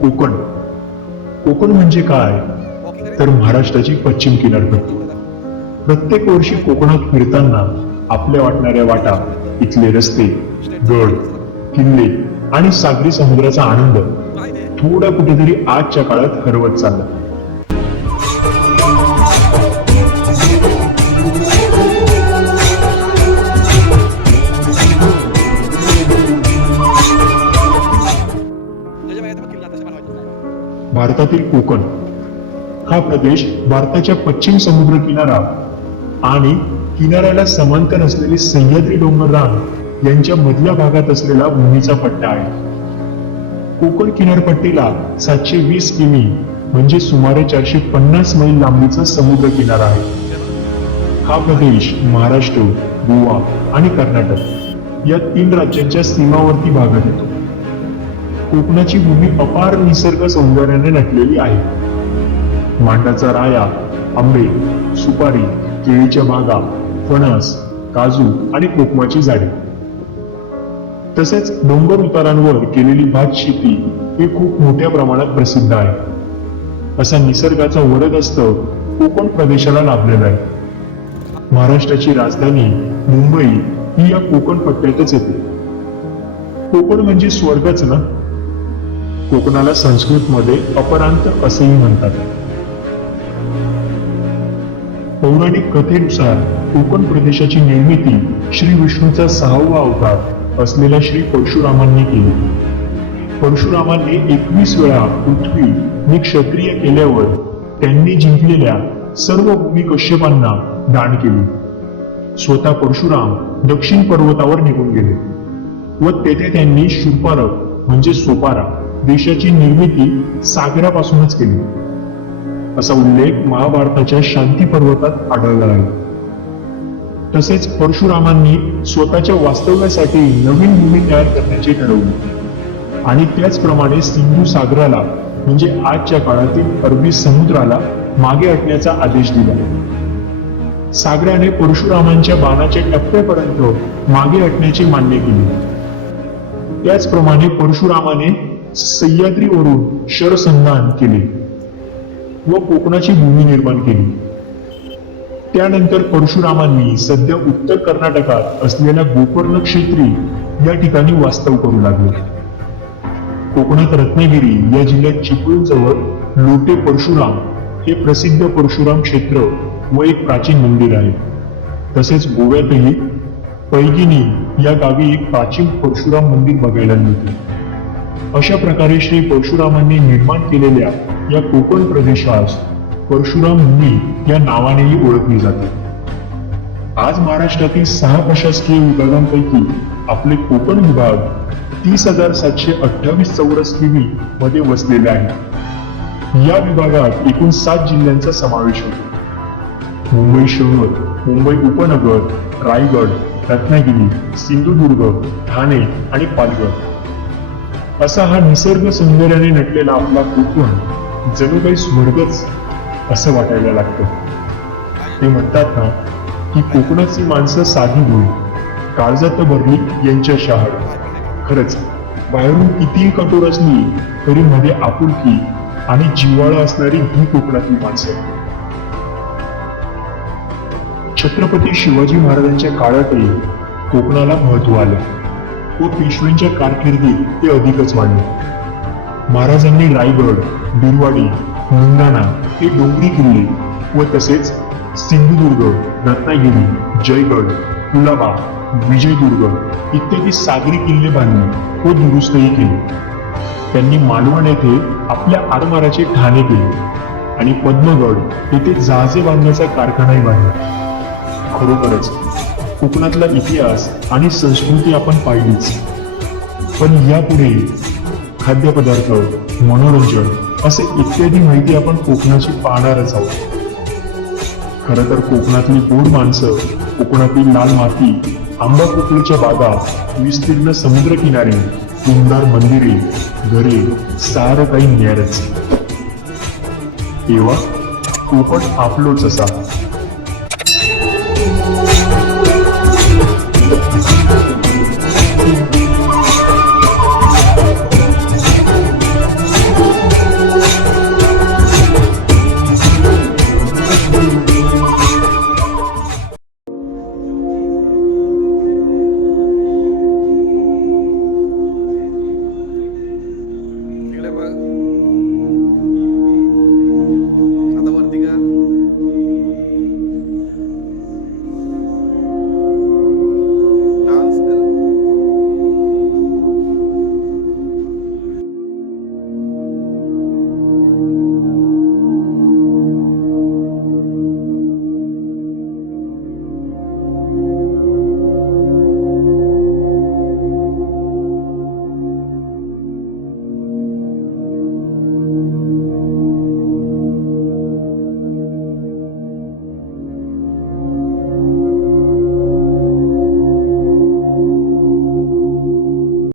कोकण. कोकण म्हणजे काय तर महाराष्ट्राची पश्चिम किनारपट्टी. प्रत्येक वर्षी कोकणात फिरताना आपल्या वाटणाऱ्या वाटा, इथले रस्ते, गड, किल्ले आणि सागरी समुद्राचा आनंद थोडा कुठेतरी आजच्या काळात हरवत चालला. भारतातील कोकण हा प्रदेश भारताच्या पश्चिम समुद्र किनारा आणि किनाऱ्याला समांतर असलेली सह्याद्री डोंगर रांग यांच्या मधल्या भागात असलेला भूमीचा पट्टा आहे. कोकण किनारपट्टीला 720 किमी म्हणजे सुमारे 450 मैल लांबीचा समुद्र किनारा आहे. हा प्रदेश महाराष्ट्र, गोवा आणि कर्नाटक या 3 राज्यांच्या सीमावर्ती भागात येतो. कोकणाची भूमी अपार निसर्ग सौंदर्याने नटलेली आहे. मांडाचा राया, आंबे, सुपारी, केळीच्या बागा, फणस, काजू आणि कोकमाची झाडे, तसेच डोंगर उतारांवर केलेली भात शेती हे खूप मोठ्या प्रमाणात प्रसिद्ध आहे. असा निसर्गाचा वरदहस्त कोकण प्रदेशाला लाभलेला आहे. महाराष्ट्राची राजधानी मुंबई ही या कोकण पट्ट्यातच येते. कोकण म्हणजे स्वर्गच ना. कोकणाला संस्कृत मध्ये अपरांत असेही म्हणतात. पौराणिक कथेनुसार कोकण प्रदेशाची निर्मिती श्री विष्णूचा 6वा अवतार असलेल्या श्री परशुरामांनी केली. परशुरामांनी 21 वेळा पृथ्वी ही क्षत्रिय केल्यावर त्यांनी जिंकलेल्या सर्व भूमी कश्यपांना दान केली. स्वतः परशुराम दक्षिण पर्वतावर निघून गेले व तेथे त्यांनी शूर्पारक म्हणजे सोपारा देशाची निर्मिती सागरापासूनच केली, असा उल्लेख महाभारताच्या शांती पर्वतात आढळला आहे. तसेच परशुरामांनी स्वतःच्या वास्तव्यासाठी नवीन भूमी तयार करण्याचे ठरवले आणि त्याचप्रमाणे सिंधू सागराला म्हणजे आजच्या काळातील अरबी समुद्राला मागे हटण्याचा आदेश दिला. सागराने परशुरामांच्या बाणाच्या टप्प्यापर्यंत मागे हटण्याचे मान्य केले. त्याचप्रमाणे परशुरामाने सह्याद्रीवरून शरसंधान केले व कोकणाची भूमी निर्माण केली. त्यानंतर परशुरामांनी सध्या उत्तर कर्नाटकात असलेल्या गोकर्ण क्षेत्री या ठिकाणी वास्तव करू लागले. कोकणात रत्नागिरी या जिल्ह्यात चिपळूणजवळ लोटे परशुराम हे प्रसिद्ध परशुराम क्षेत्र व एक प्राचीन मंदिर आहे. तसेच गोव्यातही पैगिनी या गावी एक प्राचीन परशुराम मंदिर बघायला मिळते. अशा प्रकारे श्री परशुरामांनी निर्माण केलेल्या या कोकण प्रदेशास परशुराम भूमी या नावानेही ओळखली जाते. आज महाराष्ट्रातील 6 प्रशासकीय विभागांपैकी आपले कोकण विभाग 30,728 चौरस किमी मध्ये वसलेले आहे. या विभागात एकूण 7 जिल्ह्यांचा समावेश होतो. मुंबई शहर, मुंबई उपनगर, रायगड, रत्नागिरी, सिंधुदुर्ग, ठाणे आणि पालघर असा हा निसर्ग सौंदर्याने नटलेला आपला कोकण जणू काही स्वर्गच असं वाटायला लागतं. ते म्हणतात ना की कोकणाची माणसं साधी होईल, काळजात भरली यांच्या शहाळ. खरंच बाहेरून कितीही कठोर असली तरी मध्ये आपुलकी आणि जिव्हाळा असणारी ही कोकणातली माणसं. छत्रपती शिवाजी महाराजांच्या काळातही कोकणाला महत्व आलं व पेशव्यांच्या कारकिर्दीत ते अधिकच वाढले. महाराजांनी रायगड, बिरवाडी, मुंगाणा हे डोंगरी किल्ले व तसेच सिंधुदुर्ग, रत्नागिरी, जयगड, कुलाबा, विजयदुर्ग इत्यादी सागरी किल्ले बांधले व दुरुस्तही केले. त्यांनी मालवण येथे आपल्या आरमाराचे ठाणे केले आणि पद्मगड येथे जहाजे बांधण्याचा कारखानाही बांधला. खरोखरच कोकणातला इतिहास आणि संस्कृती आपण पाहिलीच, पण यापुढे खाद्यपदार्थ, मनोरंजन असे इत्यादी माहिती आपण कोकणाची पाहणारच आहोत. खरं तर कोकणातली गोड माणसं, कोकणातील लाल माती, आंबा पोकळीच्या बागा, विस्तीर्ण समुद्र किनारे, सुंदर मंदिरे, घरे सारं काही न्यारच. तेव्हा कोकण आपलोच असा